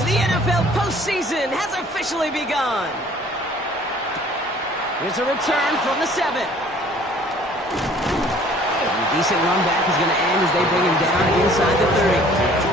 The NFL postseason has officially begun. Here's a return from the 7. A decent run back is going to end as they bring him down inside the 30.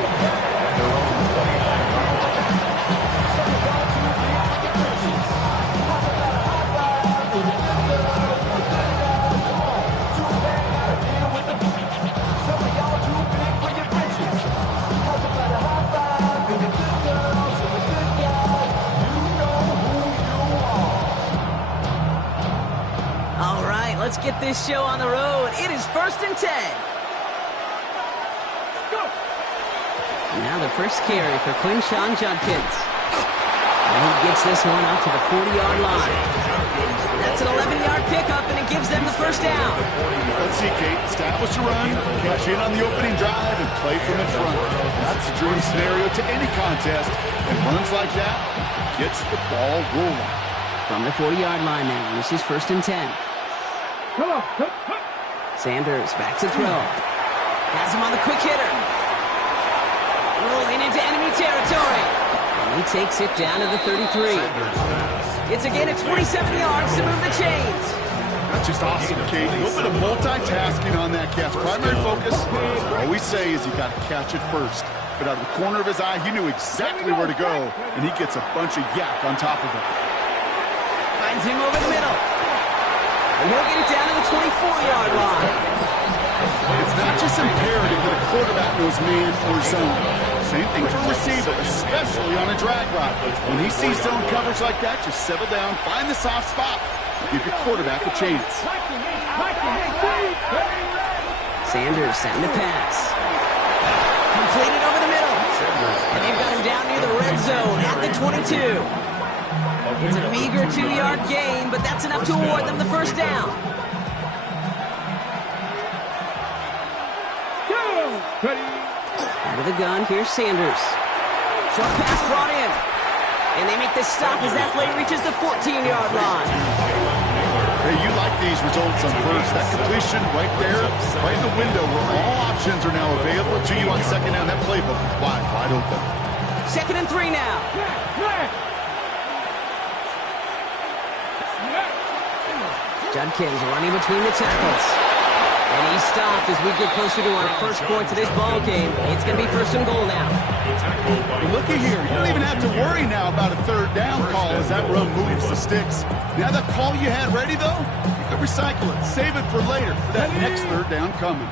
Let's get this show on the road. It is 1st and 10. Go. Now the first carry for Quinshawn Judkins. And he gets this one out to the 40-yard line. That's an 11-yard pickup, and it gives them the first down. Let's see, Kate. Establish a run, cash in on the opening drive, and play from in front. That's a dream scenario to any contest. And runs like that gets the ball rolling. From the 40-yard line now, this is 1st and 10. Sanders back to throw. Has him on the quick hitter. Rolling into enemy territory. And he takes it down to the 33. It's a gain of 27 yards to move the chains. That's just awesome, Kate. A little bit of multitasking on that catch. Primary focus, as I always say, is you got to catch it first. But out of the corner of his eye, he knew exactly where to go, and he gets a bunch of yak on top of it. Finds him over the middle. And he'll get it down to the 24-yard line. It's not just imperative that a quarterback knows man or zone. Same thing for a receiver, especially on a drag route. When he sees zone coverage like that, just settle down, find the soft spot, give your quarterback a chance. Sanders setting the pass. Completed over the middle. And they've got him down near the red zone at the 22. It's a meager 2-yard gain, but that's enough to award them the first down. Out of the gun, here's Sanders. Short pass brought in. And they make the stop as that play reaches the 14-yard line. Hey, you like these results on first. That completion right there, right in the window where all options are now available to you on second down. That playbook wide open. 2nd and 3 now. Judkins running between the tackles. And he's stopped as we get closer to our first point to this ball game. It's going to be 1st and goal now. Well, looky here. You don't even have to worry now about a 3rd down call as that run moves the sticks. Now that call you had ready, though, you can recycle it. Save it for later for that next 3rd down coming.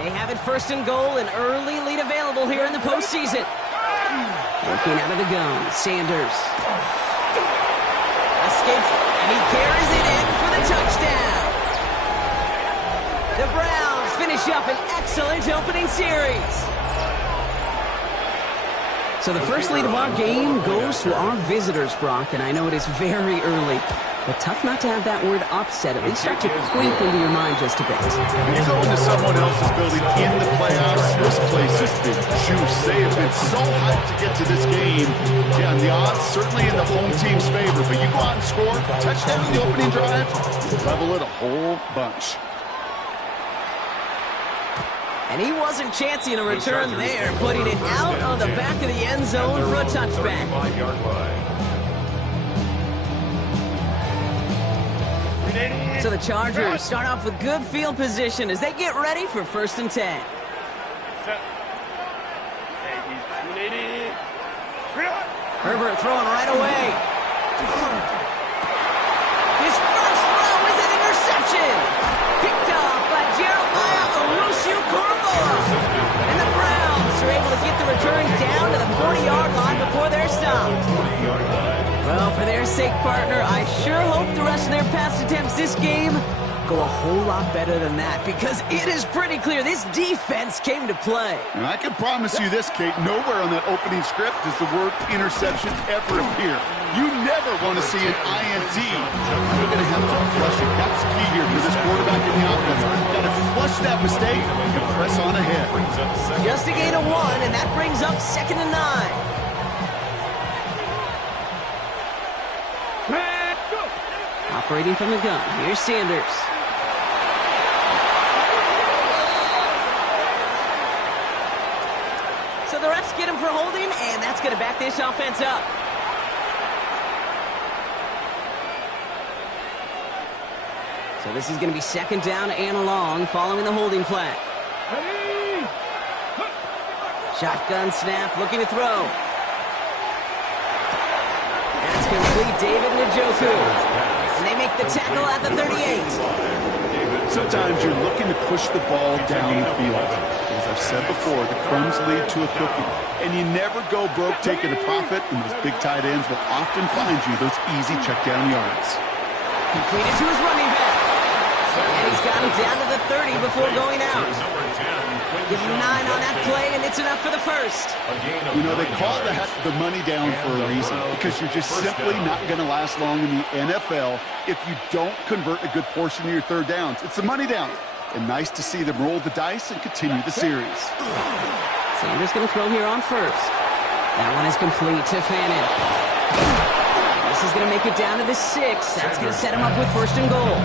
They have it 1st and goal, an early lead available here in the postseason. Working out of the gun, Sanders. Escapes, and he carries it in for the touchdown. The Browns finish up an excellent opening series. So the first lead of our game goes to our visitors, Brock, and I know it is very early, but tough not to have that word upset at least start to creep into your mind just a bit. When you go into someone else's building in the playoffs, this place has been juice. They have been so hyped to get to this game. Yeah, and the odds certainly in the home team's favor, but you go out and score, touchdown in the opening drive, level it a whole bunch. And he wasn't chancing a return there, putting it out on the back of the end zone for a touchback. So the Chargers start off with good field position as they get ready for 1st and 10. Herbert throwing right away. His first throw is an interception. Picked off by Jeremiah Owusu-Koramoah. And the Browns are able to get the return down to the 40-yard line before they're stopped. Well, for their sake, partner, I sure hope the rest of their pass attempts this game go a whole lot better than that, because it is pretty clear this defense came to play. And I can promise you this, Kate, nowhere on that opening script does the word interception ever appear. You never want to see an INT. You're going to have to flush it. That's the key here for this quarterback in the offense. Got to flush that mistake and press on ahead. Just a gain of 1, and that brings up 2nd and 9. Operating from the gun, here's Sanders. So the refs get him for holding, and that's what's going to back this offense up. So this is going to be second down and long following the holding flag. Shotgun snap, looking to throw. That's complete, David Njoku. And they make the tackle at the 38. Sometimes you're looking to push the ball down the field. As I've said before, the crumbs lead to a cookie. And you never go broke taking a profit, and those big tight ends will often find you those easy check down yards. Completed to his running back. And he's got him down to the 30 before going out. Give him 9 on that play, and it's enough for the first. You know, they call the money down for a reason, because you're just simply not going to last long in the NFL if you don't convert a good portion of your third downs. It's the money down. And nice to see them roll the dice and continue the series. Sanders going to throw here on first. That one is complete to Fannin. This is going to make it down to the 6. That's going to set him up with first and goal.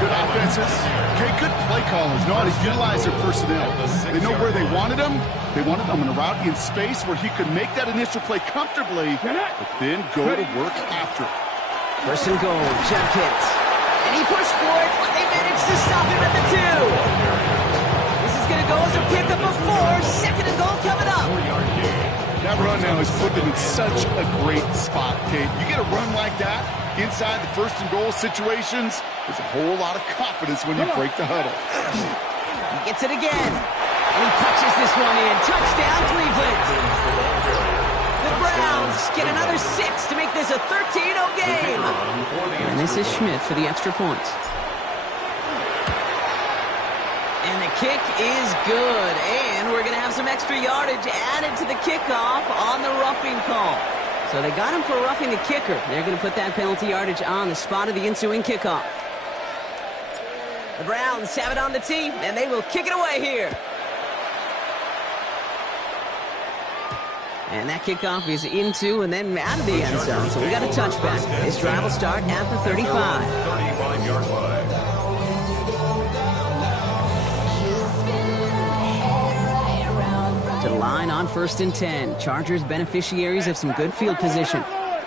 Good offenses. Okay, good play callers know how to utilize their personnel. They know where they wanted them. They wanted them in a route in space where he could make that initial play comfortably, but then go to work after it. First and goal, Judkins. And he pushed for it, but they managed to stop him at the 2. This is going to go as a pickup of 4. Second and goal coming up. That run now has put them in such a great spot, Kate. You get a run like that inside the first and goal situations, there's a whole lot of confidence when you break the huddle. He gets it again. And he punches this one in. Touchdown, Cleveland. The Browns get another 6 to make this a 13-0 game. And this is Schmidt for the extra point. And the kick is good. And we're going to have some extra yardage added to the kickoff on the roughing call. So they got him for roughing the kicker. They're going to put that penalty yardage on the spot of the ensuing kickoff. The Browns have it on the tee, and they will kick it away here. And that kickoff is into and then out of the end zone. So we got a touchback. This drive will start at the 35. 35-yard line. To the line on first and 10. Chargers beneficiaries of some good field position. That's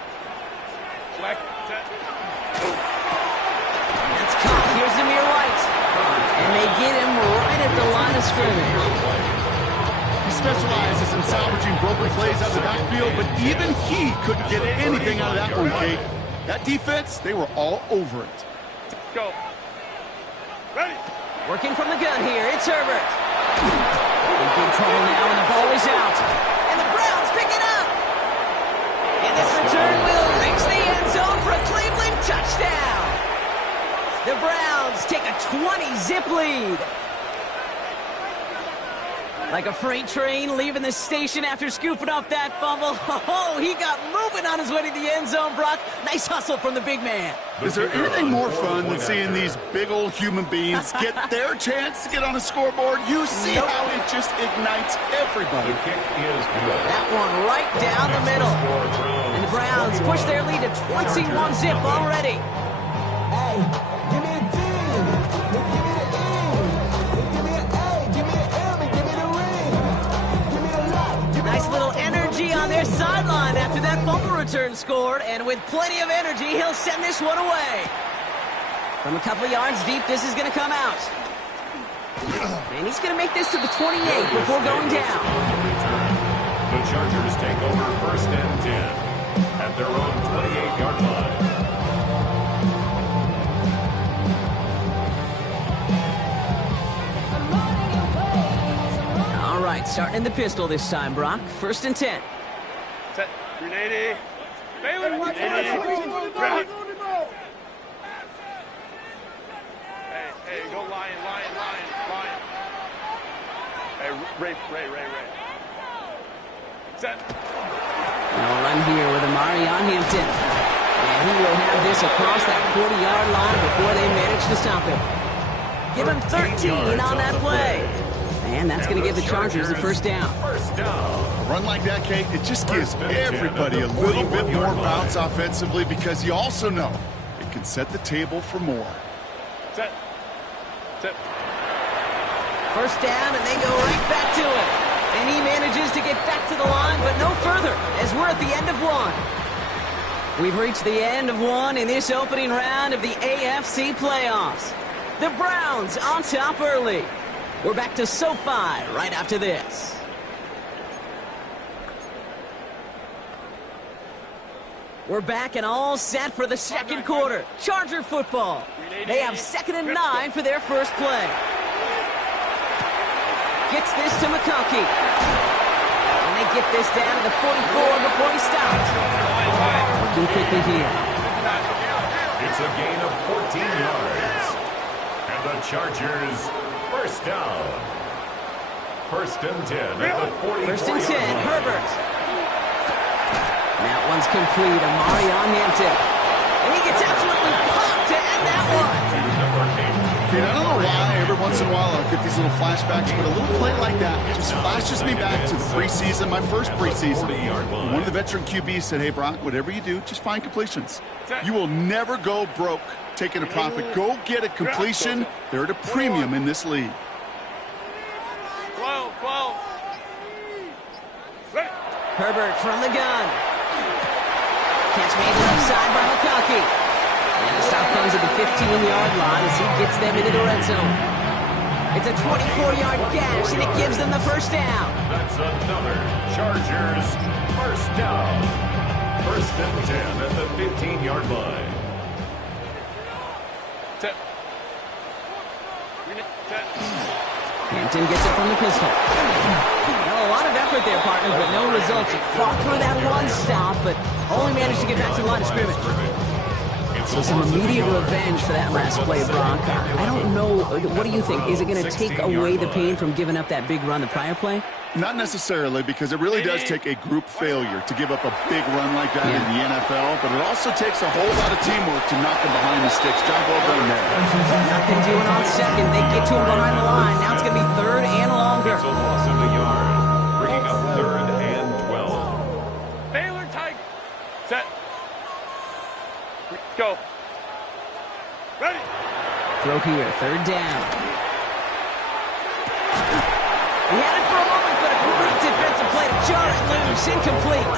caught. Here's Zamir White. And they get him right at the line of scrimmage. He specializes in salvaging broken plays out of the backfield, but even he couldn't get anything out of that one, Kate. That defense, they were all over it. Go. Ready. Working from the gun here, it's Herbert. In big trouble now, and the ball is out. And the Browns pick it up. And this return will reach the end zone for a Cleveland touchdown. The Browns take a 20-zip lead. Like a freight train leaving the station after scooping up that fumble. Oh, he got moving on his way to the end zone, Brock. Nice hustle from the big man. Is there anything more fun than seeing these big old human beings get their chance to get on a scoreboard? You see how it just ignites everybody. The kick is good. That one right down the middle. And the Browns push their lead to 21-zip already. Hey, give me a D. Give me the E. Give me an A. Give me an M. And give me the ring. Give me a lot. Nice little energy on their sideline after that fumble return scored. And with plenty of energy, he'll send this one away. From a couple of yards deep, this is going to come out. And he's going to make this to the 28 before going down. The Chargers take over first and 10 at their own 28-yard line. All right, starting in the pistol this time, Brock. First and 10. Set. 380. Bailey, 380. Ready. Hey, go Lion. Hey, Ray. Set. Now run here with Amari on Hampton. And he will have this across that 40-yard line before they manage to stop him. Give him 13 on that play. And that's going to give the Chargers the first down. A run like that, Kate, it just gives everybody a little bit more bounce offensively because you also know it can set the table for more. Set. First down, and they go right back to it. And he manages to get back to the line, but no further. another as we're at the end of one. We've reached the end of one in this opening round of the AFC playoffs. The Browns on top early. We're back to SoFi right after this. We're back and all set for the second quarter. Charger football. They have 2nd and 9 for their first play. Gets this to McConkey. And they get this down to the 44 before he stops. Working quickly here. It's a gain of 14 yards. And the Chargers, first down. 1st and 10 at the 44. 1st and 10, Herbert. And that one's complete. Amari on Hampton. And he gets absolutely pumped to end that one. I don't know why every once in a while I'll get these little flashbacks, but a little play like that just flashes me back to the preseason, my first preseason. One of the veteran QBs said, hey, Brock, whatever you do, just find completions. You will never go broke taking a profit. Go get a completion. They're at a premium in this league. Herbert from the gun. Catch made left side by McConkey. And the stop comes at the 15-yard line as he gets them into the red zone. It's a 24-yard gash, and it gives them the first down. That's another Chargers first down. 1st and 10 at the 15-yard line. Hampton gets it from the pistol. Well, a lot of effort there, partner, but no results. He fought for that one stop, but only managed to get back to the line of scrimmage. So some immediate revenge for that last play, Brock. I don't know. What do you think? Is it going to take away the pain from giving up that big run the prior play? Not necessarily, because it really does take a group failure to give up a big run like that in the NFL, but it also takes a whole lot of teamwork to knock them behind the sticks. Job well done there. Nothing doing on 2nd. They get to him behind the line. Now it's going to be 3rd and longer. It's a loss of a yard, bringing up 3rd and 12. Baylor Tiger. Set. Let's go. Ready. Throw here, 3rd down. He had it for a moment, but a great defensive play to jar it loose. Incomplete.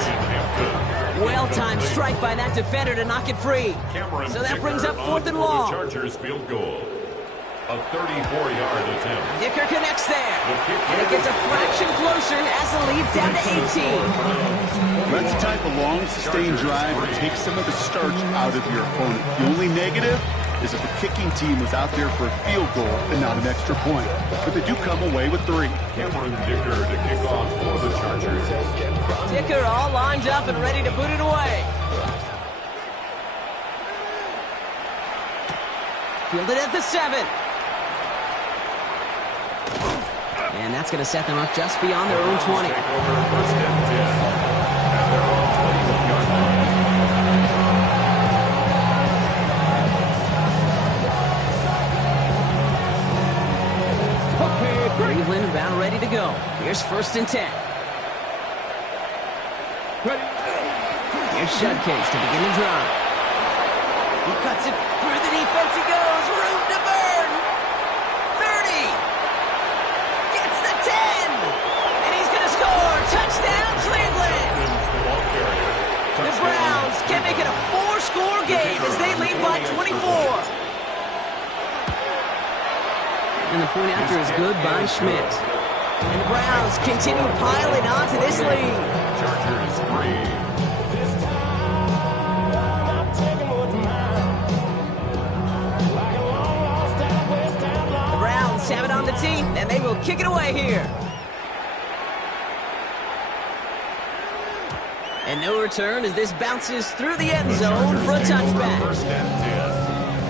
Well-timed strike by that defender to knock it free. So that brings up 4th and long. Chargers field goal. A 34-yard attempt. Dicker connects there. And it gets a fraction closer as the lead's down to 18. That's the type of long, sustained drive that takes some of the starch out of your opponent. The only negative is if the kicking team was out there for a field goal and not an extra point. But they do come away with 3. Cameron Dicker to kick off for the Chargers. Dicker all lined up and ready to boot it away. Fielded at the 7. And that's going to set them up just beyond their own 20. Take over 1st and 10 at their own 21-yard line. Cleveland about ready to go. Here's 1st and 10. Here's Shudcase to begin the drive. He cuts it through the defense. He goes. Room to burn. 30. Gets the 10. And he's going to score. Touchdown, Cleveland. The Browns can make it a 4-score game as they lead by 24. And the point after is good by Schmidt. And the Browns continue piling on to this lead. Chargers 3. This time I'm taking what's mine. Like a long lost out west outlaw. The Browns have it on the team, and they will kick it away here. And no return as this bounces through the end zone for a touchback. 1st and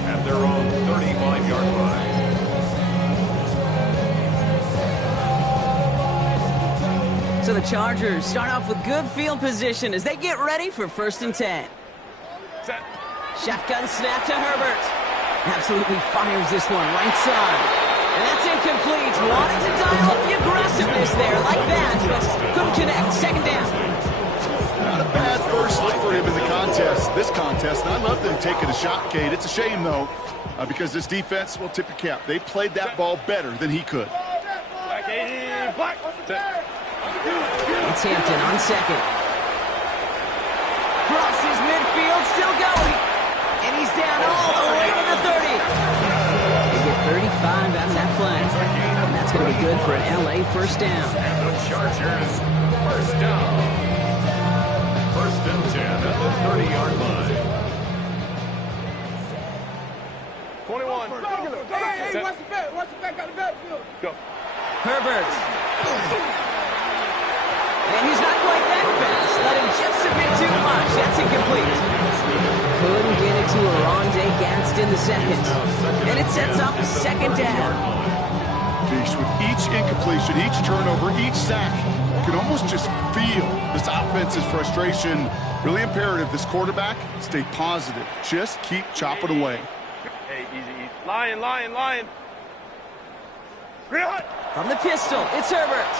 10 at their own 35-yard line. So the Chargers start off with good field position as they get ready for 1st and 10. Set. Shotgun snap to Herbert. Absolutely fires this one right side. And that's incomplete. Wanted to dial up the aggressiveness there like that, but couldn't connect. 2nd down. Not a bad first look for him in the contest. This contest, and I love them taking a shot, Cade. It's a shame, though, because this defense will tip your cap. They played that ball better than he could. Black 80. Black. Set. It's Hampton on 2nd. it's still going. And he's down all the way to the 30. They get 35 out of that play. And that's going to be good for an LA first down. And the Chargers, first down. First and 10 at the 30-yard line. 21. Hey, watch the back. Watch the back out the backfield. Go. Herbert. And he's not quite that fast. Let him just a bit too much. That's incomplete. Couldn't get it to Arondé Gadsden the second. And it sets up second down. Jeez, with each incompletion, each turnover, each sack, you can almost just feel this offense's frustration. Really imperative, this quarterback, stay positive. Just keep chopping away. Hey, easy. Lion. From the pistol, it's Herbert.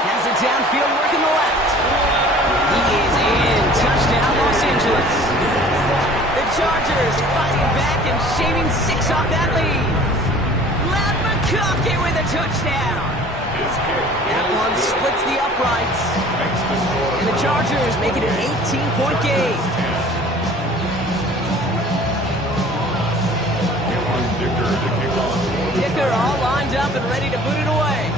Has it downfield, working the left. He is in. Touchdown, Los Angeles. The Chargers fighting back and shaving 6 off that lead. Lad McConkey with a touchdown. That one splits the uprights. And the Chargers make it an 18-point game. Dicker all lined up and ready to boot it away.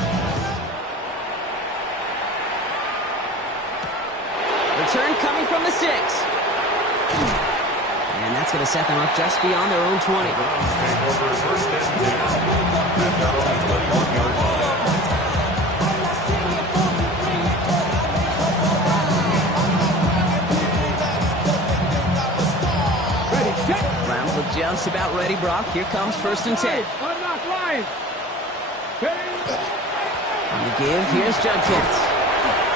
Return coming from the 6. And that's going to set them up just beyond their own 20. Browns look just about ready, Brock. Here comes first and 10. Unlock line. On the give, here's Judkins.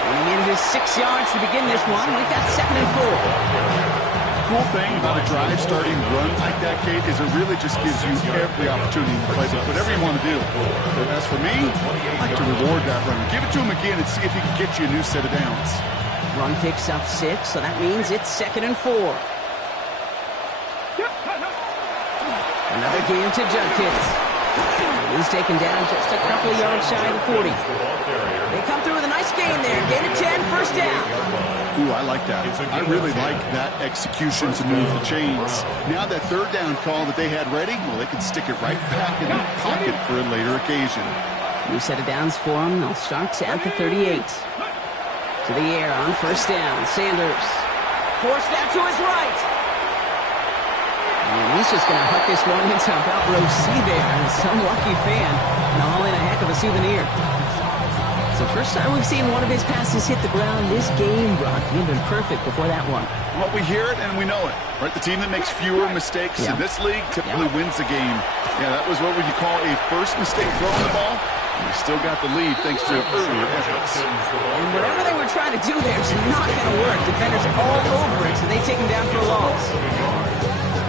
Running in his 6 yards to begin this one. We've got second and 4. Cool thing about a drive starting run like that, Kate, is it really just gives you every opportunity to play with whatever you want to do. But as for me, I like to reward that run. Give it to him again and see if he can get you a new set of downs. Run picks up 6, so that means it's second and 4. Another game to Judkins. He's taken down just a couple of yards shy of the 40. They come through with a nice gain there. Gain of 10, first down. Ooh, I like that. I really like that execution to move the chains. Now that third down call that they had ready, well, they can stick it right back in their pocket for a later occasion. New set of downs for them. They'll start at the 38. To the air on first down. Sanders. Forced out to his right. And he's just going to hook this one into about row C there. And some lucky fan. And all in a heck of a souvenir. So first time we've seen one of his passes hit the ground this game, Brock. He'd been perfect before that one. Well, we hear it and we know it. Right? The team that makes fewer mistakes in this league typically wins the game. Yeah, that was what would you call a first mistake throwing the ball. And we still got the lead thanks to earlier efforts. And whatever they were trying to do there is not going to work. Defenders all over it, so they take him down for a loss.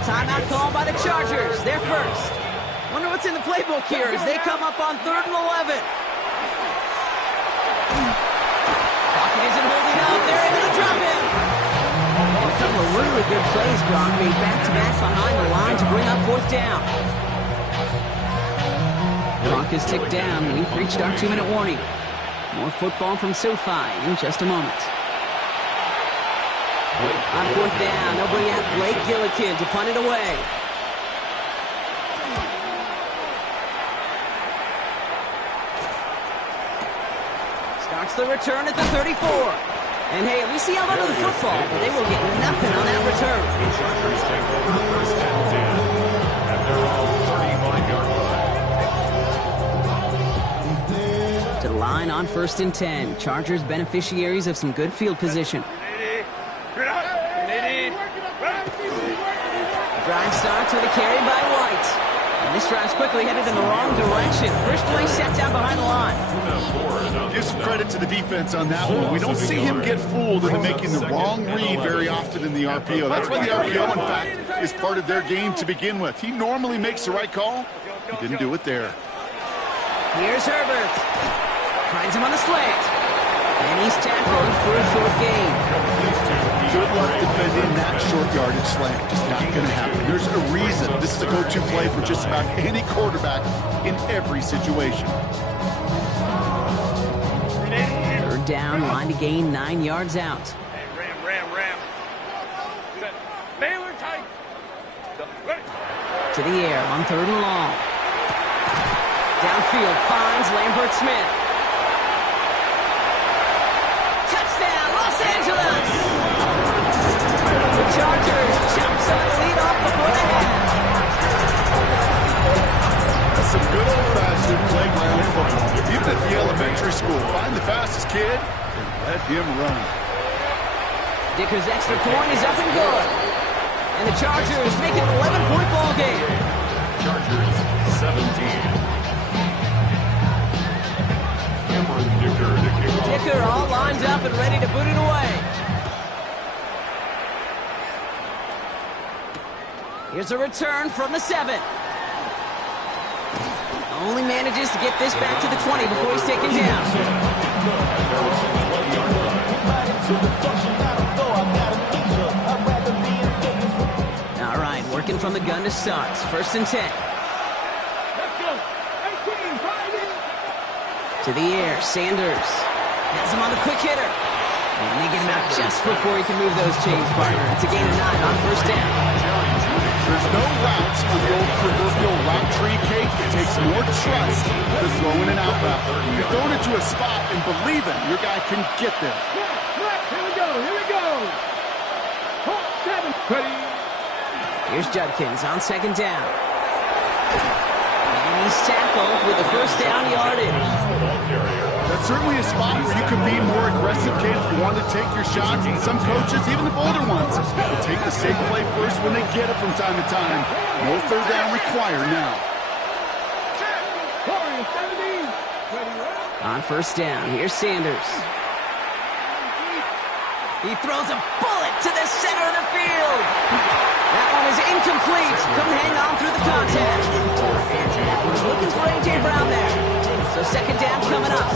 Timeout call by the Chargers. They're first. Wonder what's in the playbook here as they come up on 3rd and 11. Pocket isn't holding up. They're able to drop him. And a couple of really good plays, Brock, made back-to-back behind the line to bring up 4th down. Clock is ticked down. We've reached our 2-minute warning. More football from SoFi in just a moment. On 4th down, they'll bring out Blake Gillikin to punt it away. Starts the return at the 34. And hey, at least he held onto the football, but they will get nothing on that return. The Chargers take over first and 10 at their own 35-yard line. To the line on 1st and 10. Chargers beneficiaries of some good field position. Drive starts with a carry by White. And this drive's quickly headed in the wrong direction. First play set down behind the line. Give some credit to the defense on that one. We don't see him get fooled into making the wrong read very often in the RPO. That's why the RPO, in fact, is part of their game to begin with. He normally makes the right call. He didn't do it there. Here's Herbert. Finds him on the slant. And he's tackled for a short gain. Good luck defending that short yardage slant. Just not going to happen. There's a reason this is a go-to play for just about any quarterback in every situation. 3rd down, line to gain 9 yards out. Ram. To the air on 3rd and long. Downfield finds Lambert Smith. Touchdown, Los Angeles! The Chargers chop some of the lead off before the half. That's some good old-fashioned playground football. Even at the elementary school, find the fastest kid and let him run. Dicker's extra point is up and good. And the Chargers make it an 11-point ball game. Chargers 17. Dicker all lined up and ready to boot it away. Here's a return from the 7. Only manages to get this back to the 20 before he's taken down. All right, working from the gun to start. 1st and 10. To the air, Sanders has him on the quick hitter. And they get him out just before he can move those chains, partner. It's a gain of 9 on 1st down. There's no routes on the old proverbial route tree cake. It takes more trust than throwing an out route. You're throwing it to a spot and believing your guy can get there. Here we go. Here we go. 7. Ready. Here's Judkins on 2nd down. And he's tackled with the 1st down yardage. That's certainly a spot where you can be more aggressive, kid, if you want to take your shots. And some coaches, even the bolder ones, will take the safe play first when they get it from time to time. No 3rd down required now. On 1st down, here's Sanders. He throws a bullet to the center of the field. That one is incomplete. Couldn't hang on through the contact. Was looking for A.J. Brown there. So 2nd down coming up.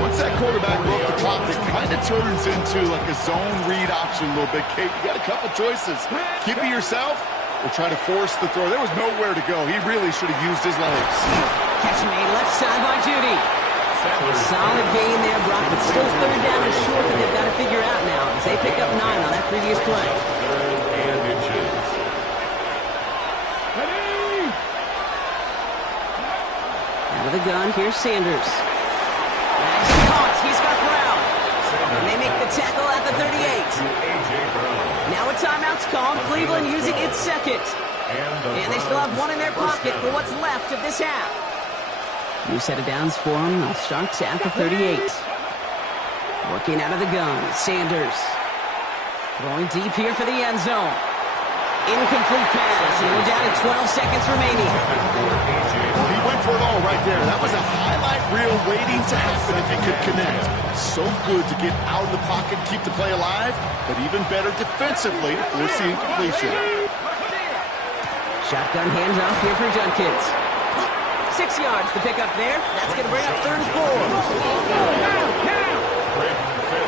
Once that quarterback broke the clock, it kind of turns into like a zone read option a little bit, Kate. You got a couple choices. Keep it yourself or try to force the throw. There was nowhere to go. He really should have used his legs. Catch made left side by Judy. Solid gain there, Brock, but still 3rd down and short that they've got to figure out now as they pick up 9 on that previous play. 3rd and inches. Out of the gun, here's Sanders. Nice caught, he's got Brown. And they make the tackle at the 38. Now a timeout's called, Cleveland using its 2nd. And they still have 1 in their pocket for what's left of this half. New set of downs for them. They'll start at the 38. Working out of the gun, Sanders. Going deep here for the end zone. Incomplete pass, and we're down to 12 seconds remaining. He went for it all right there. That was a highlight reel waiting to happen if he could connect. So good to get out of the pocket, keep the play alive, but even better defensively to force the incompletion. Shotgun handoff here for Judkins. 6 yards to pick up there. That's going to bring up 3rd and 4.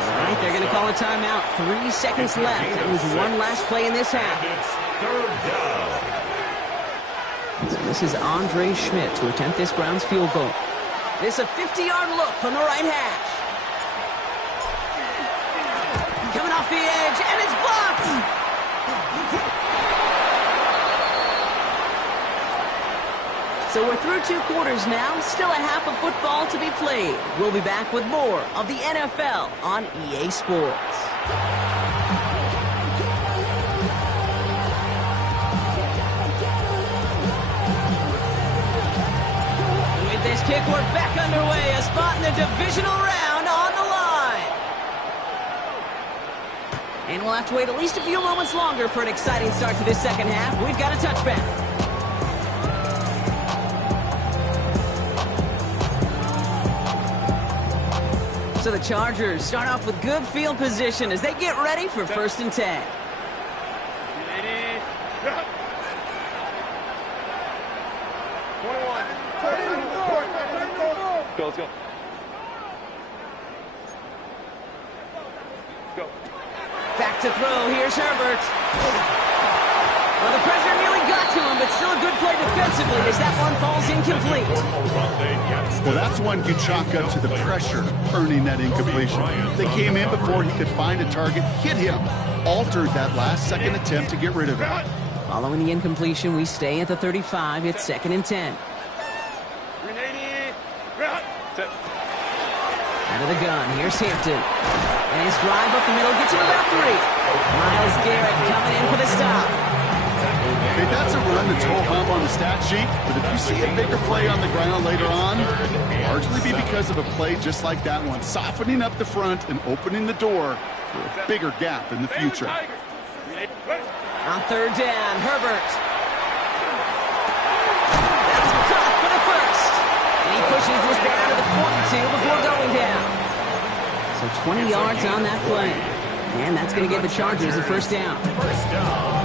All right, they're going to call a timeout. 3 seconds left. That was one last play in this half. It's 3rd down. So this is Andre Schmidt to attempt this Browns field goal. This is a 50-yard look from the right hash. Coming off the edge, and it's blocked! So we're through 2 quarters now, still a half of football to be played. We'll be back with more of the NFL on EA Sports. With this kick, we're back underway. A spot in the divisional round on the line. And we'll have to wait at least a few moments longer for an exciting start to this 2nd half. We've got a touchback. So the Chargers start off with good field position as they get ready for 1st and 10. Let's go. Go. Back to throw. Here's Herbert. Well, the pressure nearly got to him, but still a good play defensively as that one falls incomplete. Well, that's one you chalk up to the pressure earning that incompletion. They came in before he could find a target, hit him, altered that last second attempt to get rid of it. Following the incompletion, we stay at the 35. It's 2nd and 10. 380. Set. Out of the gun, here's Hampton. And his drive up the middle gets him about 3. Myles Garrett coming in for the stop. Hey, that's a run that's ho-hum on the stat sheet, but if you see a bigger play on the ground later on, largely be because of a play just like that one, softening up the front and opening the door for a bigger gap in the future. On 3rd down, Herbert. That's caught for the first. And he pushes this down to the 42 before going down. So 20 yards on that play. And that's going to give the Chargers a first down.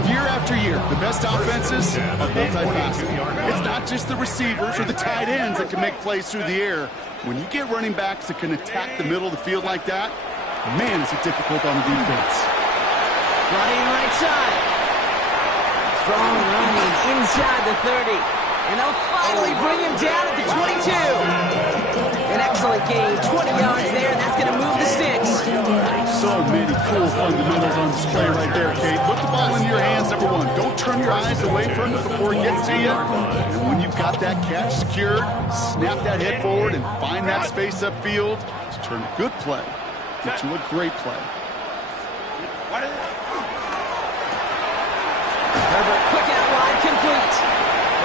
Year after year, the best offenses are multifaceted. It's not just the receivers or the tight ends that can make plays through the air. When you get running backs that can attack the middle of the field like that, man, is it difficult on the defense. Running right side. Strong running inside the 30. And they'll finally bring him down at the 22. An excellent gain, 20 yards there, and that's going to move the sticks. So many cool fundamentals on display right there, Kate. Put the ball in your hands, number one. Don't turn your eyes away from it before it gets to you. And when you've got that catch secured, snap that head forward and find that space upfield to turn a good play into a great play. Herbert, quick out wide, complete.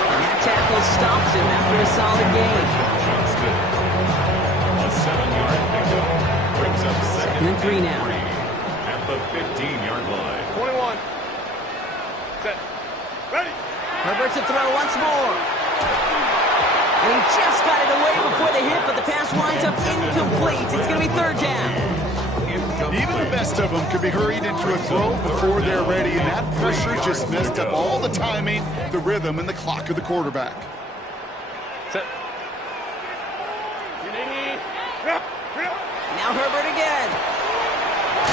And that tackle stops him after a solid gain. A 7-yard pickup brings up 2nd and 3 now. At the 15-yard line. 21. Set. Ready. Herbert to throw once more. And he just got it away before the hit, but the pass winds up incomplete. It's going to be 3rd down. Even the best of them could be hurried into a throw before they're ready, and that pressure just messed up all the timing, the rhythm, and the clock of the quarterback. Set. Now Herbert again.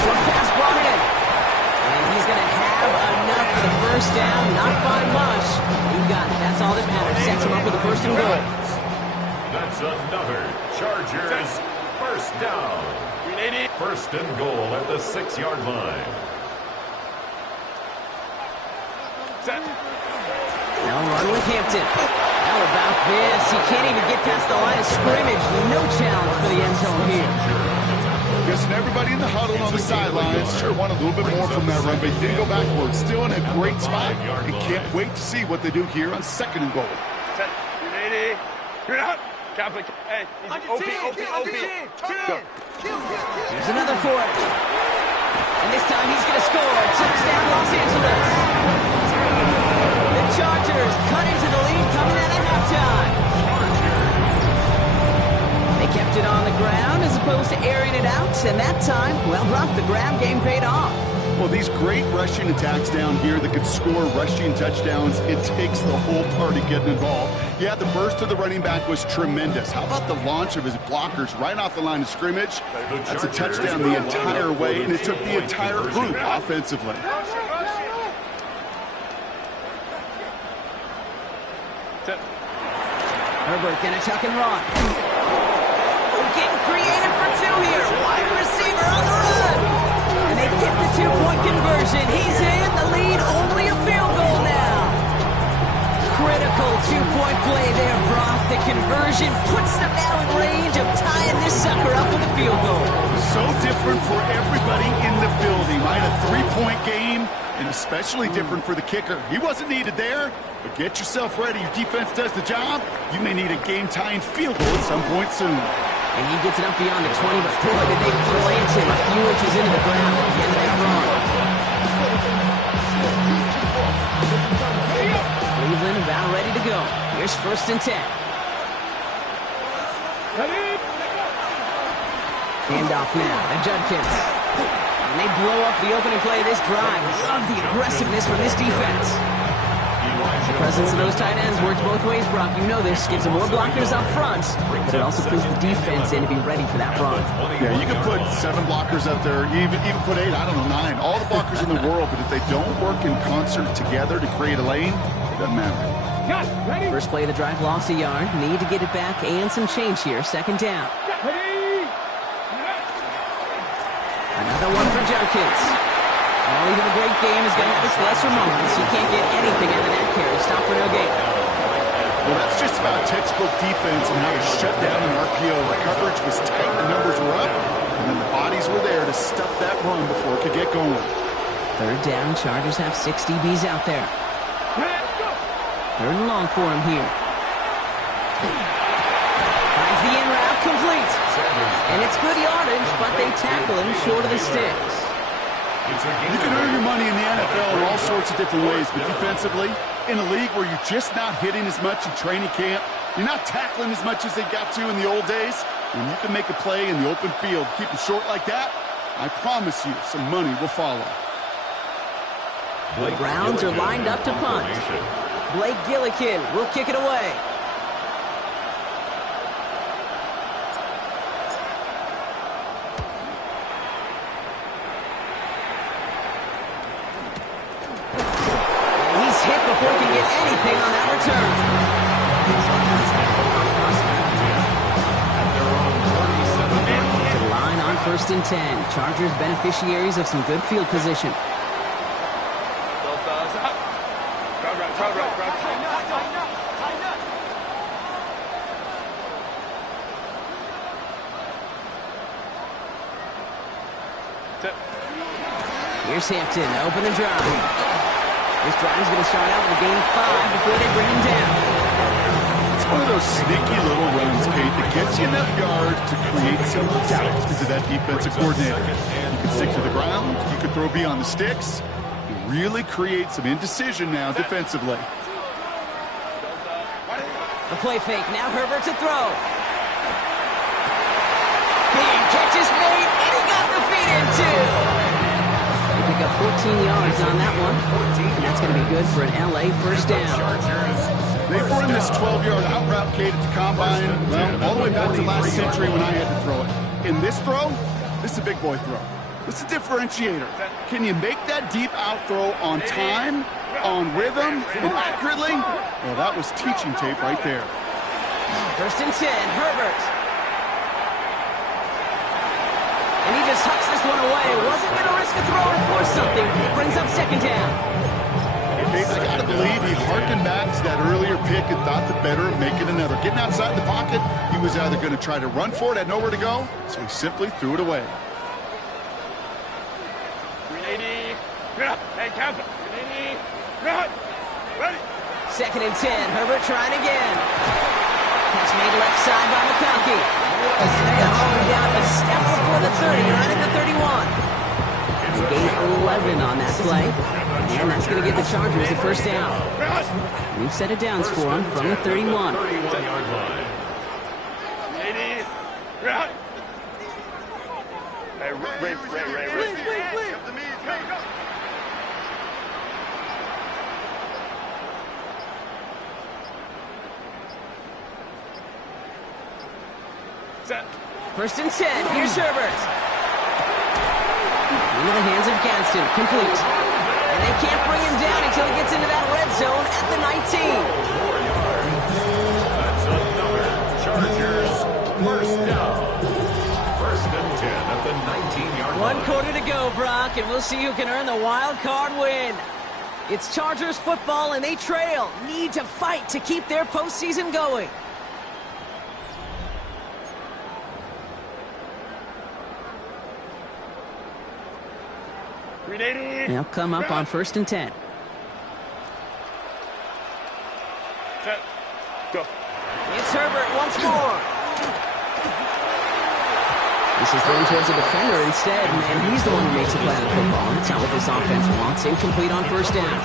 Short pass brought in. And he's going to have enough for the first down. Not by much. He got it. That's all that matters. Sets him up with the 1st and goal. That's another Chargers first down. 1st and goal at the 6-yard line. Set. Now run with Hampton. How about this? He can't even get past the line of scrimmage. No challenge for the end zone here. Guessing everybody in the huddle on the sidelines sure want a little bit more from that run, but he didn't go backwards. Still in a great spot. And can't wait to see what they do here on 2nd and goal. Set. 380. You're out. Catholic. Hey, OP. Go. Here's another for it. And this time he's going to score. Touchdown, Los Angeles. The Chargers cut into the lead coming out of halftime. They kept it on the ground as opposed to airing it out. And that time, well, Brock, the ground game paid off. Well, these great rushing attacks down here that could score rushing touchdowns, it takes the whole party getting involved. Yeah, the burst of the running back was tremendous. How about the launch of his blockers right off the line of scrimmage? That's a touchdown the entire way, and it took the entire group offensively. Herbert gonna tuck and run. Getting creative for 2 here. Wide receiver on the run. And they get the 2-point conversion. He's in the lead, only a field goal now. Critical 2-point play there, Brock. The conversion puts them now in range of tying this sucker up with a field goal. So different for everybody in the building, right? A 3-point game, and especially different for the kicker. He wasn't needed there, but get yourself ready. Your defense does the job. You may need a game-tying field goal at some point soon. And he gets it up beyond the 20, but boy, did they plant him a few inches into the ground at the end of that run. Cleveland about ready to go. Here's 1st and 10. Handoff now to Judkins. And they blow up the opening play of this drive. Love the aggressiveness from this defense. The presence of those tight ends works both ways, Brock. You know this. Gives them more blockers up front, but it also puts the defense in to be ready for that run. Yeah, you can put 7 blockers up there, even put 8, I don't know, 9. All the blockers in the world, but if they don't work in concert together to create a lane, it doesn't matter. First play of the drive, lost a yard. Need to get it back and some change here. 2nd down. Another one for Judkins. Well, even a great game is going to have its lesser moments. You can't get anything out of that carry. Stop for no gain. Well, that's just about textbook defense and how to shut down an RPO. The coverage was tight, the numbers were up, and then the bodies were there to stuff that run before it could get going. Third down, Chargers have 6 DBs out there. Third and long for him here. Finds the in route complete. And it's good yardage, but they tackle him short of the sticks. You can earn your money in the NFL in all sorts of different ways, but defensively, in a league where you're just not hitting as much in training camp, you're not tackling as much as they got to in the old days, when you can make a play in the open field, keep it short like that, I promise you some money will follow. The Browns are lined up to punt. Blake Gillikin will kick it away. He's hit before he can get anything on that return. To the line on 1st and 10. Chargers beneficiaries of some good field position. Here's Hampton, open the drive. This drive's going to start out with a gain of 5 before they bring him down. It's one of those sneaky little runs, Kate, that gets you enough yards to create some doubt into that defensive coordinator. You can stick to the ground, you can throw beyond the sticks. You really create some indecision now defensively. The play fake, now Herbert to throw. Big catch is made, and he got the feet in too. They pick up 14 yards on that one, and that's going to be good for an LA first down. They've run this 12-yard out route, Kate, at the combine, well, all the way back to last century when I had to throw it. In this throw, this is a big boy throw. This is a differentiator. Can you make that deep out throw on time, on rhythm, and accurately? Well, that was teaching tape right there. 1st and 10, Herbert. And he just hucks this one away. Wasn't going to risk a throw or force something. It brings up 2nd down. I got to believe he harkened back to that earlier pick and thought the better of making another. Getting outside the pocket, he was either going to try to run for it, had nowhere to go, so he simply threw it away. 380. Hey, count. 380. Ready. 2nd and 10, Herbert trying again. Catch made left side by McConkey. They're hauling down a step before the 30, right at the 31. Gain 11 on that play. And that's going to give the Chargers the first down. We've set it downs for them from the 31. 31-yard line. 80. Hey, Ray. Set. 1st and 10, here's Herbert. Into the hands of Gadsden, complete. And they can't bring him down until he gets into that red zone at the 19. 4 yards. That's another Chargers first down. 1st and 10 at the 19-yard line. 1 quarter to go, Brock, and we'll see who can earn the wild card win. It's Chargers football, and they trail. Need to fight to keep their postseason going. They'll come up on 1st and 10. Set. Go. It's Herbert once more. This is thrown towards a defender instead, and he's the one who makes the play on the football. That's not what this offense wants. Incomplete on 1st down.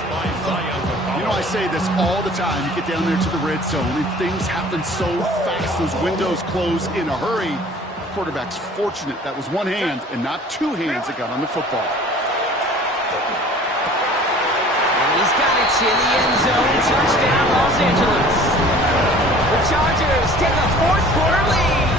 You know, I say this all the time. You get down there to the red zone, and things happen so fast. Those windows close in a hurry. The quarterback's fortunate that was one hand and not 2 hands that got on the football. And he's got it in the end zone. Touchdown, Los Angeles. The Chargers take a 4th quarter lead.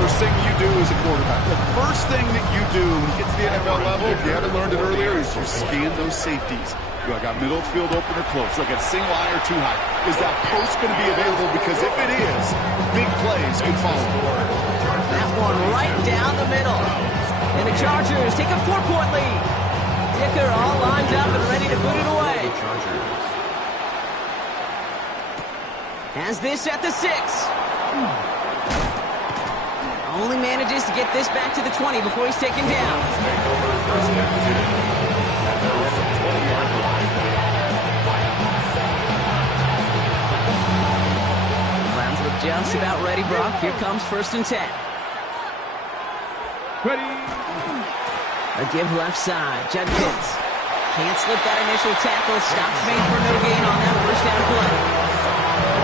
First thing you do as a quarterback, the first thing that you do when you get to the NFL level, if you haven't learned it earlier, is you scan those safeties. Do I got middle field open or close? Do I got single high or too high? Is that post going to be available? Because if it is, big plays can follow. That one right down the middle. And the Chargers take a 4-point lead. Dicker all lined up and ready to boot it away. Has this at the 6. Only manages to get this back to the 20 before he's taken down. Browns look just about ready, Brock. Here comes 1st and 10. Ready. A give left side. Judkins can't slip that initial tackle. Stops made for no gain on that 1st down play.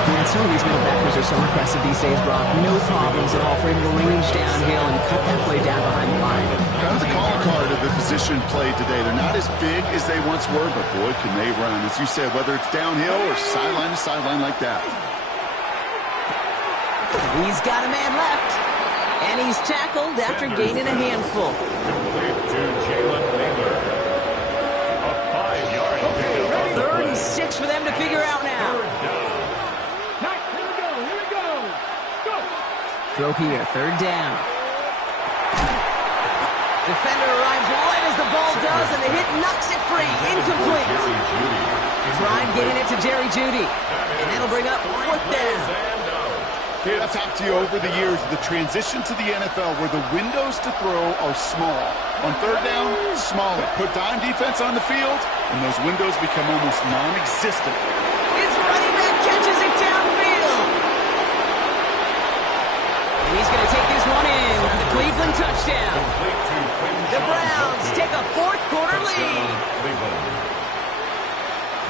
Man, some of these middle backers are so impressive these days, Brock. No problems at all for him to range downhill and cut that play down behind the line. Kind of the calling card of the position played today. They're not as big as they once were, but boy, can they run. As you said, whether it's downhill or sideline to sideline like that. He's got a man left. And he's tackled after gaining a handful. Complete to Jalen Naylor. A 5-yard pickup. 3rd and 6 for them to figure out now. Here we go. Go. Throw here, 3rd down. Defender arrives right as the ball does, and the hit knocks it free. Incomplete. Tried getting it to Jerry Jeudy. And that'll bring up 4th down. Kate, I've talked to you over the years, the transition to the NFL where the windows to throw are small. On 3rd down, smaller. Put dime defense on the field, and those windows become almost non-existent. His running back catches it downfield. And he's going to take this one in for the Cleveland touchdown. The Browns take a 4th quarter lead.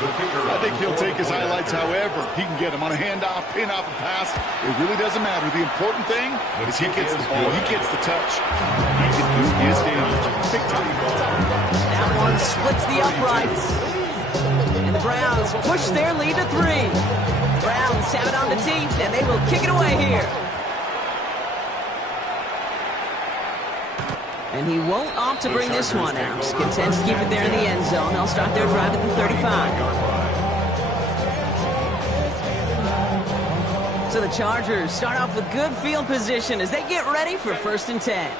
I think he'll take his highlights however he can get them on a handoff, pin off a pass. It really doesn't matter. The important thing is he gets the ball. He gets the touch. He can do his damage. Big time. That one splits the uprights. And the Browns push their lead to 3. Browns have it on the teeth, and they will kick it away here. And he won't opt to bring this one out. Content to keep it there in the end zone. They'll start their drive at the 35. So the Chargers start off with good field position as they get ready for 1st and 10.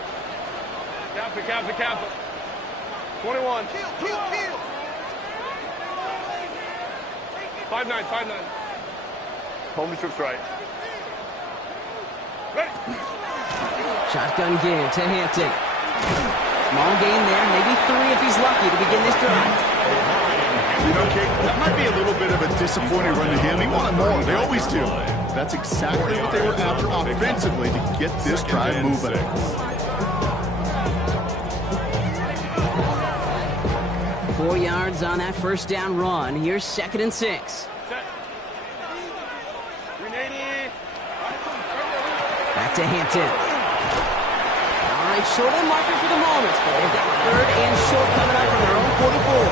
Kappa. 21. 5-9. Home trips right. Ready. Shotgun give to Hampton. Small gain there, maybe 3 if he's lucky to begin this drive. You know, Kate, that might be a little bit of a disappointing run to him. He wanted more. They always do. That's exactly what they were after offensively to get this drive moving. 4 yards on that 1st down run. Here's 2nd and 6. Back to Hampton. All right, short on marker for the moment, but they've got 3rd and short coming up from their own 44.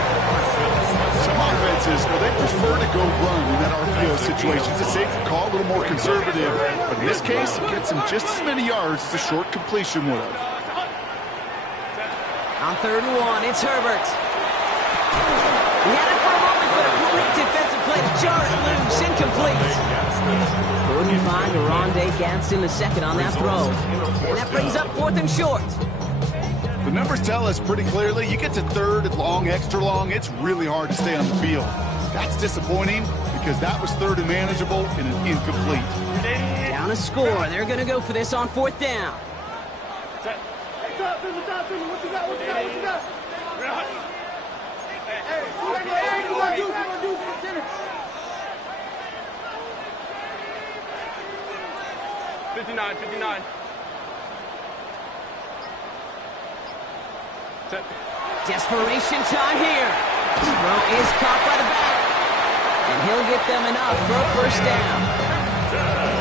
Some offenses, well, they prefer to go run in that RPO situation. It's a safer call, a little more conservative. But in this case, it gets him just as many yards as a short completion would have. On 3rd and 1, it's Herbert. He had it for a moment, but a great defensive play to jar it loose. Incomplete. Couldn't find Rondé Gadsden the 2nd on that throw. And that brings up 4th and short. The numbers tell us pretty clearly, you get to 3rd and long, extra long, it's really hard to stay on the field. That's disappointing because that was 3rd and manageable and an incomplete. Down a score. They're going to go for this on 4th down. What you got? 59. Desperation time here. Throw is caught by the back. And he'll get them enough for a 1st down.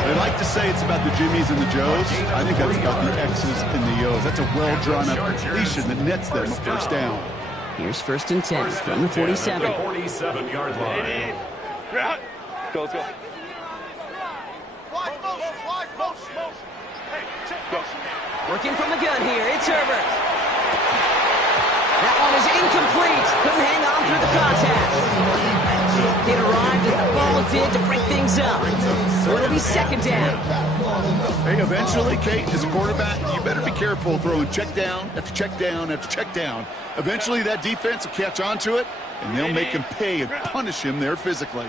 They like to say it's about the Jimmies and the Joes. I think that's about the X's and the O's. That's a well-drawn-up completion that nets them a 1st down. Here's 1st and 10 from the 47. 47-yard line. Go, let's go. Working from the gun here, it's Herbert. That one is incomplete. Couldn't hang on through the contact. It arrived as the ball did to break things up. So it'll be 2nd down. Hey, eventually, Kate, as a quarterback, you better be careful throwing check down after check down after check down. Eventually, that defense will catch on to it, and they'll make him pay and punish him there physically.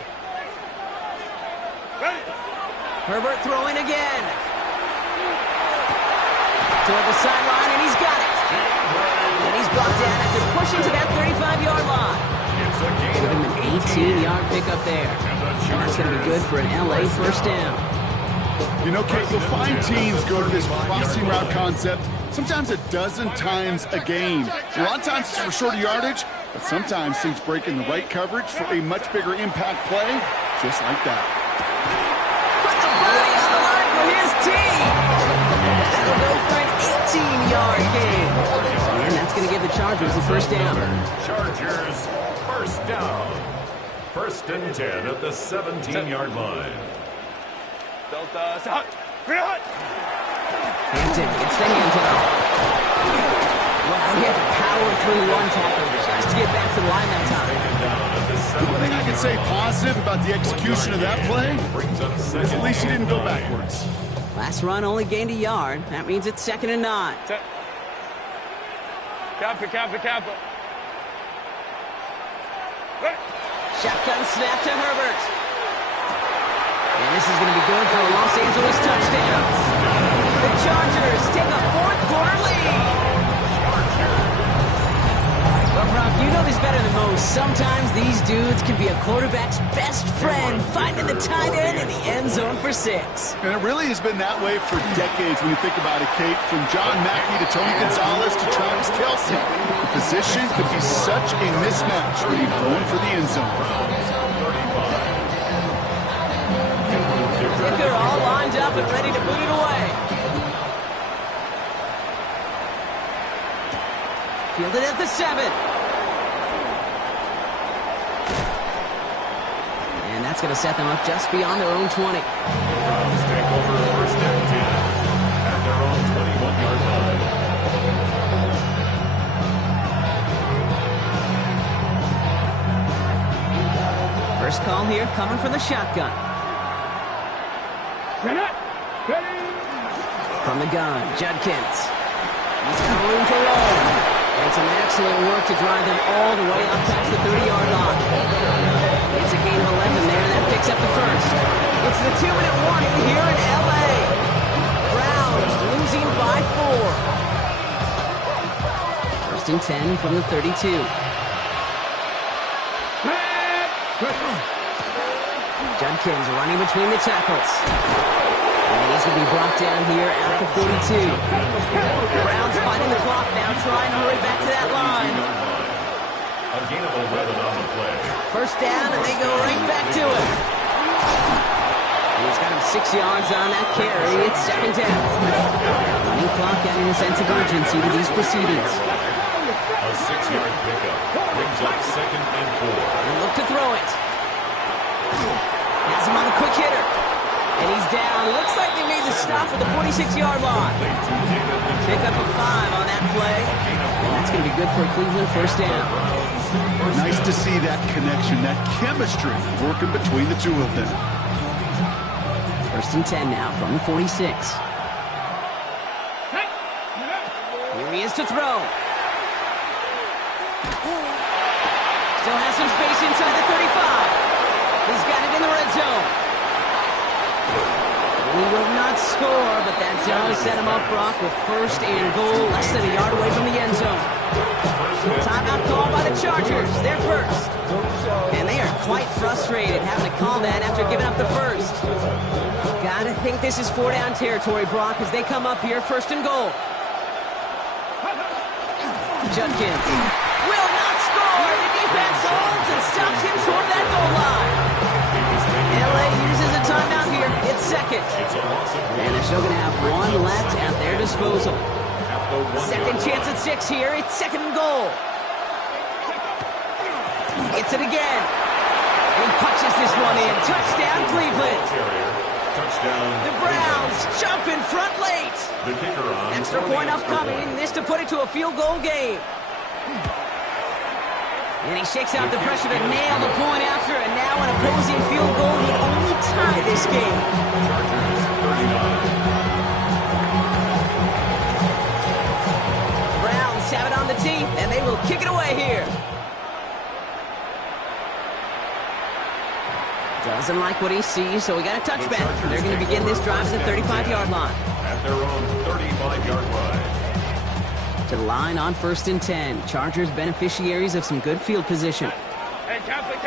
Herbert throwing again. Toward the sideline, and he's got it. And he's brought down after pushing to that 35-yard line. Give him an 18-yard pickup there. And that's going to be good for an LA first down. You know, Kate, you'll find teams go to this crossing route concept sometimes a dozen times a game. A lot of times it's for shorter yardage, but sometimes things break in the right coverage for a much bigger impact play, just like that. Put the body on the line for his team. That'll go for an 18-yard gain. And that's going to give the Chargers the first down. Chargers, first down. First and 10 at the 17-yard line. Hampton gets the handoff. Wow, he had to power through one tackle just to get back to the line that time. The one thing I can say positive about the execution of that play is at least he didn't go backwards. Last run only gained a yard. That means it's 2nd and 9. Kappa. Shotgun snap to Herbert. And this is going to be good for a Los Angeles touchdown. The Chargers take a fourth-quarter lead. But, Brock, you know this better than most. Sometimes these dudes can be a quarterback's best friend, finding the tight end in the end zone for 6. And it really has been that way for decades when you think about it, Kate. From John Mackey to Tony Gonzalez to Travis Kelce. The position could be such a mismatch when you're going for the end zone. Kicker all lined up and ready to boot it away. Fielded at the 7. And that's going to set them up just beyond their own 20. Browns take over first and 10 at their own 21-yard line. First call here coming from the shotgun. From the gun, Judkins. He's got room to roll. And some excellent work to drive them all the way up past the 30-yard line. It's a gain of 11 there, and that picks up the first. It's the 2-minute warning here in L.A. Browns losing by 4. First and 10 from the 32. Judkins running between the tackles. And he's going to be brought down here at the 42. Browns fighting the clock now, trying to hurry back to that line. A gain of 11 on the play. First down, and they go right back to it. And he's got him 6 yards on that carry. It's 2nd down. Running clock adding a sense of urgency to these proceedings. A 6-yard pickup brings up 2nd and 4. And look to throw it. Has him on a quick hitter. And he's down. Looks like they made the stop at the 46-yard line. Pick up a 5 on that play. And that's going to be good for a Cleveland first down. Nice to see that connection, that chemistry working between the two of them. First and 10 now from the 46. Here he is to throw. Still has some space inside the 35. He's got it in the red zone. He will not score, but that does set him up, Brock, with first and goal, less than a yard away from the end zone. Timeout called by the Chargers. They're first. And they are quite frustrated having to call that after giving up the first. Gotta think this is 4-down territory, Brock, as they come up here, first and goal. Judkins will not score. The defense holds and stops him short of that goal line. LA uses a timeout here. It's 2nd. And they're still going to have 1 left at their disposal. Second chance at 6 here. It's 2nd and goal. Hits it again. And he punches this one in. Touchdown, Cleveland. The Browns jump in front late. Extra point upcoming. This to put it to a field goal game. And he shakes out the pressure to nail the point after, and now an opposing field goal would only tie this game. Doesn't like what he sees, so he got a touchback. They're going to begin this drive at the 35-yard line. At their own 35-yard line. To the line on 1st and 10. Chargers beneficiaries of some good field position. Hey, Catholic.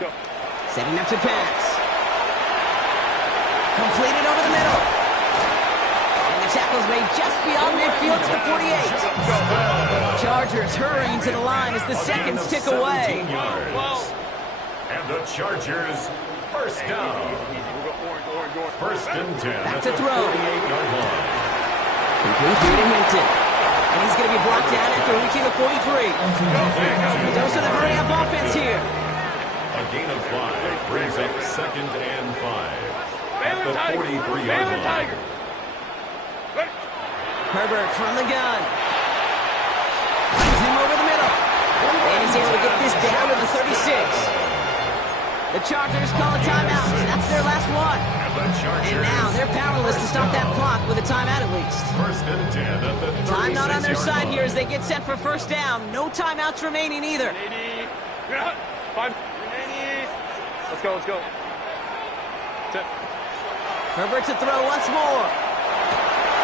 Go. Setting up to pass. Completed over the middle. And the tackle's made just beyond midfield at the 48. Chargers hurrying to the line as the seconds tick away. And the Chargers, first down. First and 10. Back to throw. 48-yard line. Complete here to Hinton. And he's going to be brought down after reaching the 43. Dose of the hurry-up offense here. A gain of 5 brings up 2nd and 5. At the 43-yard line. Herbert from the gun. Leads him over the middle. And he's able to get this down to the 36. The Chargers call a timeout. That's their last one. And now they're powerless to stop that clock with a timeout at least. First and 10 at the 36-yard Time not on their side line. here as they get set for first down. No timeouts remaining either. 5 remaining. Let's go. Set. Herbert to throw once more.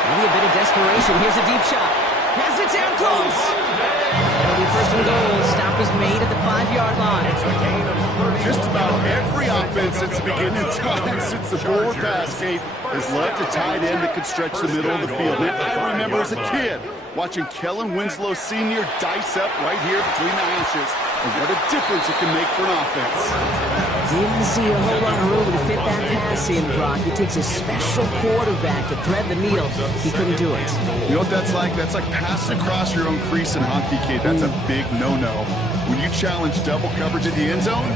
Maybe a bit of desperation. Here's a deep shot. Has it down close. It'll be first and goal. Stop is made at the 5-yard line. It's a gain of 30. Just about every offense since the beginning of time, since the forward pass, Kate, has left a tight end that could stretch the middle of the field. And I remember as a kid watching Kellen Winslow Sr. dice up right here between the hashes. And what a difference it can make for an offense. Didn't see a whole lot of room to fit that pass in, Brock. It takes a special quarterback to thread the needle. He couldn't do it. You know what that's like? That's like passing across your own crease in hockey, Kate. That's a big no-no. When you challenge double coverage in the end zone,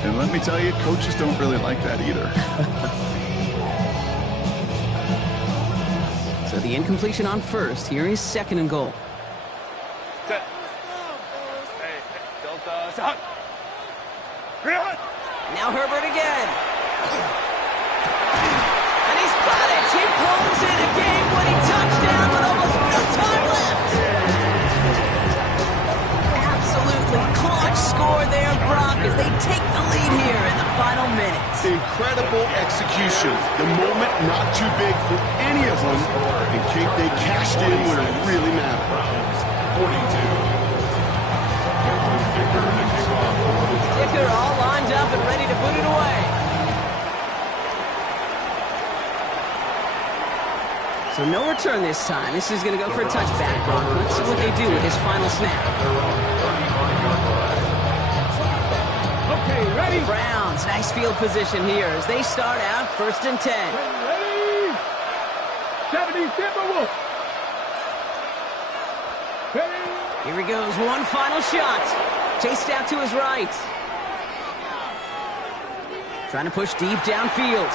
and let me tell you, coaches don't really like that either. So the incompletion on first. Here is 2nd and goal. Set. Hey, Delta. Stop. Now Herbert again. And he's got it. He pulls in a game-winning touchdown with almost no time left. Absolutely clutch score there, Brock, as they take the lead here in the final minutes. Incredible execution. The moment not too big for any of them. And Kate, they cashed in when it really mattered. 42. Dicker all lined up and ready to boot it away. So no return this time. This is going to go for a touchback, Brock. Let's see what they do with this final snap. Okay, ready? Browns, nice field position here as they start out 1st and 10. Ready? 70 Timberwolves. Ready? Here he goes, one final shot. Chased out to his right. Trying to push deep downfield.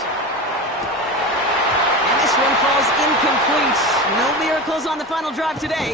And this one falls incomplete. No miracles on the final drive today.